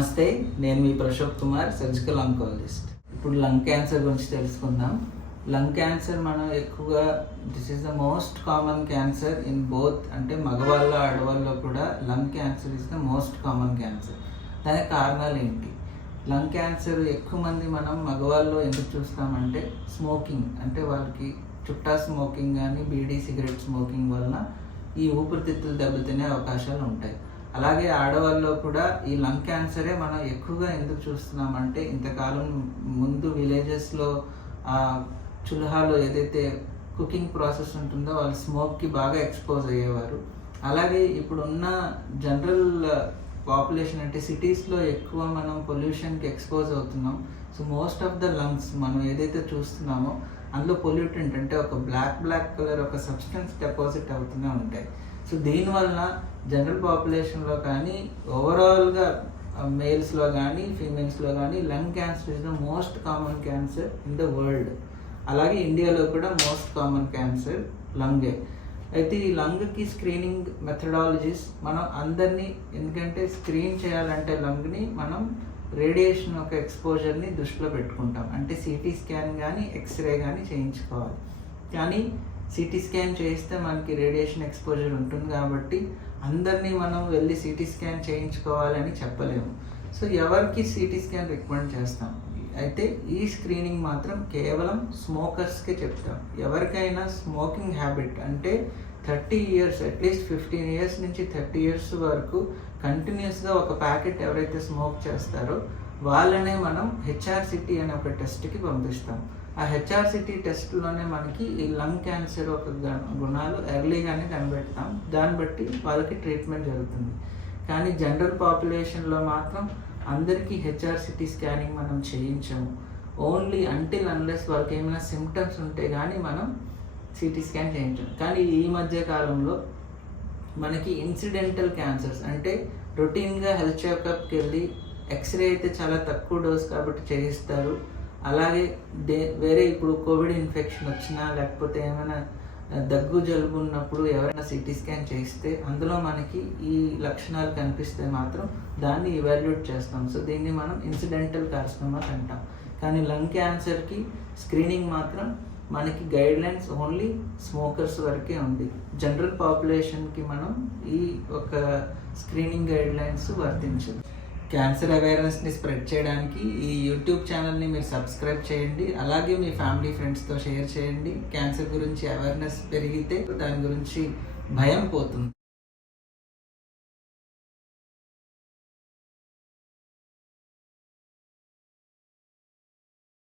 నేను మీ Prashok Kumar surgical oncologist ఇప్పుడు లంగ్ క్యాన్సర్ గురించి తెలుసుకుందాం. లంగ్ క్యాన్సర్ మనం ఎక్కువగా this is the most common cancer in both అంటే మగవాళ్ళ ఆడవాళ్ళలో కూడా lung cancer is the most common cancer దానికి కారణాలు ఏంటి? లంగ్ క్యాన్సర్ ఎక్కువ మంది మనం మగవాళ్ళు ఎందుకు చూస్తామంటే స్మోకింగ్ అంటే వాళ్ళకి చుట్టా స్మోకింగ్ కానీ బీడీ సిగరెట్ స్మోకింగ్ వలన ఈ ఊపిరితిత్తులు దెబ్బతినే అవకాశాలు ఉంటాయి. అలాగే ఆడవాళ్ళలో కూడా ఈ లంగ్ క్యాన్సరే మనం ఎక్కువగా ఎందుకు చూస్తున్నామంటే ఇంతకాలం ముందు విలేజెస్లో ఆ ఏదైతే కుకింగ్ ప్రాసెస్ ఉంటుందో వాళ్ళు స్మోక్కి బాగా ఎక్స్పోజ్ అయ్యేవారు. అలాగే ఇప్పుడున్న జనరల్ పాపులేషన్ అంటే సిటీస్లో ఎక్కువ మనం పొల్యూషన్కి ఎక్స్పోజ్ అవుతున్నాం. So most of the lungs మనం ఏదైతే చూస్తున్నామో అందులో పొల్యూటెంట్ అంటే ఒక బ్లాక్ బ్లాక్ కలర్ ఒక సబ్స్టెన్స్ డిపాజిట్ అవుతూనే ఉంటాయి. సో దీనివల్ల జనరల్ పాపులేషన్లో కానీ ఓవరాల్గా మేల్స్లో కానీ ఫీమేల్స్లో కానీ lung cancer is the most common cancer in the world అలాగే ఇండియాలో కూడా మోస్ట్ కామన్ క్యాన్సర్ లంగే అయితే ఈ లంగ్కి స్క్రీనింగ్ మెథడాలజీస్ మనం అందరినీ ఎందుకంటే స్క్రీన్ చేయాలంటే లంగ్ని మనం రేడియేషన్ యొక్క ఎక్స్పోజర్ని దృష్టిలో పెట్టుకుంటాం. అంటే సిటీ స్కాన్ కానీ ఎక్స్రే కానీ చేయించుకోవాలి. కానీ సిటీ స్కాన్ చేస్తే మనకి రేడియేషన్ ఎక్స్పోజర్ ఉంటుంది కాబట్టి అందరినీ మనం వెళ్ళి సిటీ స్కాన్ చేయించుకోవాలని చెప్పలేము. సో ఎవరికి సిటీ స్కాన్ రికమెండ్ చేస్తాం? అయితే ఈ స్క్రీనింగ్ మాత్రం కేవలం స్మోకర్స్కే చెప్తాం. ఎవరికైనా స్మోకింగ్ హ్యాబిట్ అంటే thirty years at least fifteen years నుంచి థర్టీ ఇయర్స్ వరకు కంటిన్యూస్గా ఒక ప్యాకెట్ ఎవరైతే స్మోక్ చేస్తారో వాళ్ళనే మనం హెచ్ఆర్సిటీ అనే ఒక టెస్ట్కి పంపిస్తాం. ఆ హెచ్ఆర్సిటీ టెస్ట్లోనే మనకి ఈ లంగ్ క్యాన్సర్ ఒక గుణాలు ఎర్లీగానే కనిపెడతాం. దాన్ని బట్టి వాళ్ళకి ట్రీట్మెంట్ జరుగుతుంది. కానీ జనరల్ పాపులేషన్లో మాత్రం అందరికీ హెచ్ఆర్సిటీ స్కానింగ్ మనం చేయించము. ఓన్లీ అంటిల్ అన్లెస్ వాళ్ళకి ఏమైనా సిమ్టమ్స్ ఉంటే కానీ మనం సిటీ స్కాన్ చేయించాం కానీ ఈ మధ్య కాలంలో మనకి ఇన్సిడెంటల్ క్యాన్సర్స్ అంటే రొటీన్గా హెల్త్ చెకప్కి వెళ్ళి ఎక్స్రే అయితే చాలా తక్కువ డోస్ కాబట్టి చేయిస్తారు. అలాగే దే వేరే ఇప్పుడు కోవిడ్ ఇన్ఫెక్షన్ వచ్చినా లేకపోతే ఏమైనా దగ్గు జలుబు ఉన్నప్పుడు ఎవరైనా సిటీ స్కాన్ చేయిస్తే అందులో మనకి ఈ లక్షణాలు కనిపిస్తే మాత్రం దాన్ని ఇవాల్యుయేట్ చేస్తాం. సో దీన్ని మనం ఇన్సిడెంటల్ కార్సినోమా అంటాం. కానీ లంగ్ క్యాన్సర్కి స్క్రీనింగ్ మాత్రం మనకి గైడ్ లైన్స్ ఓన్లీ స్మోకర్స్ వరకే ఉంది. జనరల్ పాపులేషన్కి మనం ఈ ఒక స్క్రీనింగ్ గైడ్ లైన్స్ వర్తించదు క్యాన్సర్ అవేర్నెస్ని స్ప్రెడ్ చేయడానికి ఈ యూట్యూబ్ ఛానల్ని మీరు సబ్స్క్రైబ్ చేయండి. అలాగే మీ ఫ్యామిలీ ఫ్రెండ్స్తో షేర్ చేయండి. క్యాన్సర్ గురించి అవేర్నెస్ పెరిగితే దాని గురించి భయం పోతుంది.